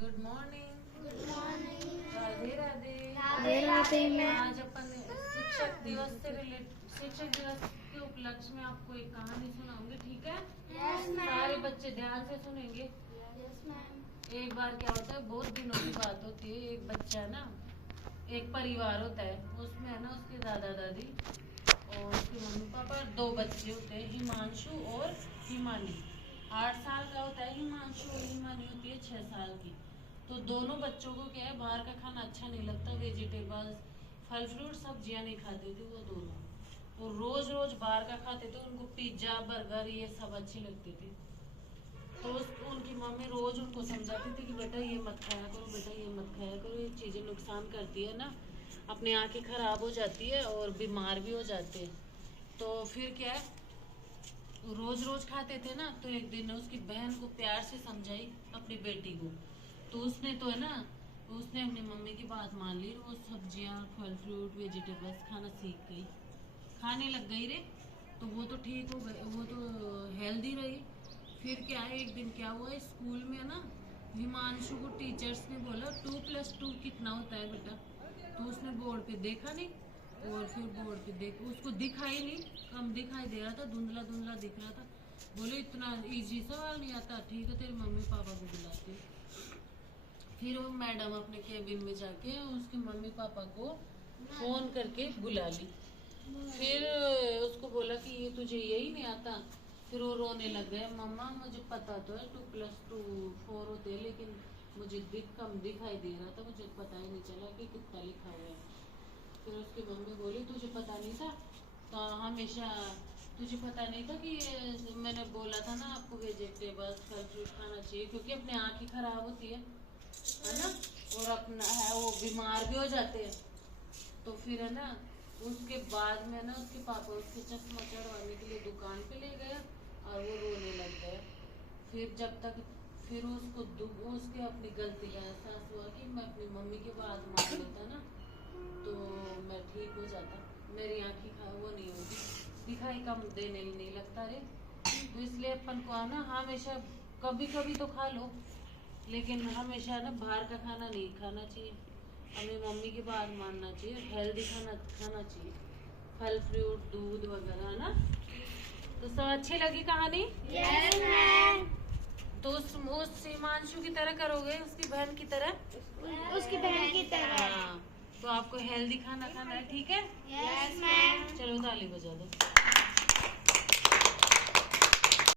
Good morning. Good morning. Radhe Radhe. Radhe Radhe ma'am. आज अपन शिक्षक दिवस के उपलक्ष्य में आपको एक कहानी सुनाऊंगी, ठीक है? Yes ma'am. सारे बच्चे ध्यान से सुनेंगे। Yes ma'am. एक बार क्या होता है, बहुत दिनों की बात होती है। एक बच्चा ना, एक परिवार होता है, उसमें है ना उसके दादा दादी और उसके मम्मी पापा, दो बच्चे होते हैं, हिमांशु और हिमानी। 8 साल का होता है हिमांशु और हिमानी होती है 6 साल की। तो दोनों बच्चों को क्या है, बाहर का खाना अच्छा नहीं लगता, वेजिटेबल्स, फल फ्रूट, सब्जियां नहीं खाते थे वो दोनों। वो रोज रोज बाहर का खाते थे, उनको पिज्जा बर्गर ये सब अच्छे लगते थे। तो उनकी मम्मी रोज उनको समझाती थी कि बेटा ये मत खाया करो, बेटा ये मत खाया करो, ये चीज़ें नुकसान करती है ना, अपनी आंखें खराब हो जाती है और बीमार भी हो जाते हैं। तो फिर क्या है, रोज रोज खाते थे ना, तो एक दिन उसकी बहन को प्यार से समझाई अपनी बेटी को। तो उसने तो है ना, उसने अपनी मम्मी की बात मान ली, वो सब्जियां फल फ्रूट वेजिटेबल्स खाना सीख गई, खाने लग गई रे। तो वो तो ठीक हो गई, वो तो हेल्दी रही। फिर क्या है, एक दिन क्या हुआ, स्कूल में ना हिमांशु को टीचर्स ने बोला 2+2 कितना होता है बेटा। तो उसने बोर्ड पे देखा नहीं, और फिर बोर्ड पे देख उसको दिखाई नहीं, कम दिखाई दे रहा था, धुंधला धुंधला दिख रहा था। बोले इतना इजी सवाल नहीं आता, ठीक है तेरे मम्मी पापा को बुलाते। फिर वो मैडम अपने केबिन में जाके उसके मम्मी पापा को फोन करके बुला ली। फिर उसको बोला कि ये तुझे यही नहीं आता। फिर वो रोने लग गया, मम्मा मुझे पता तो है 2+2 4 होते हैं, लेकिन मुझे कम दिखाई दे रहा था, मुझे पता ही नहीं चला कि कितना लिखा हुआ है। फिर उसकी मम्मी बोली तुझे पता नहीं था? तो हमेशा तुझे पता नहीं था कि मैंने बोला था ना आपको वेजिटेबल्स फल फ्रूट खाना चाहिए, क्योंकि अपनी आँखें खराब होती है ना, और अपना है वो बीमार भी हो जाते हैं। तो फिर है ना, उसके बाद में ना उसके पापा उसके चश्मा चढ़वाने के लिए दुकान पे ले गया और वो रोने लग गया। फिर जब तक फिर उसको उसके अपनी गलती का एहसास हुआ कि मैं अपनी मम्मी की बात मान लेता ना, तो मैं ठीक हो जाता, मेरी आँखें वो नहीं होती, दिखाई कम देने नहीं लगता रे। तो इसलिए अपन को ना हमेशा, कभी कभी तो खा लो, लेकिन हमेशा ना बाहर का खाना नहीं खाना चाहिए, अपनी मम्मी की बात मानना चाहिए, हेल्दी खाना खाना चाहिए, फल फ्रूट दूध वगैरह ना। तो सब अच्छी लगी कहानी? Yes ma'am. तो उस हिमांशु की तरह करोगे, उसकी बहन की तरह, उसकी बहन की तरह। हाँ, तो आपको हेल्दी खाना खाना है, ठीक है? Yes ma'am. चलो ताली बजा दो।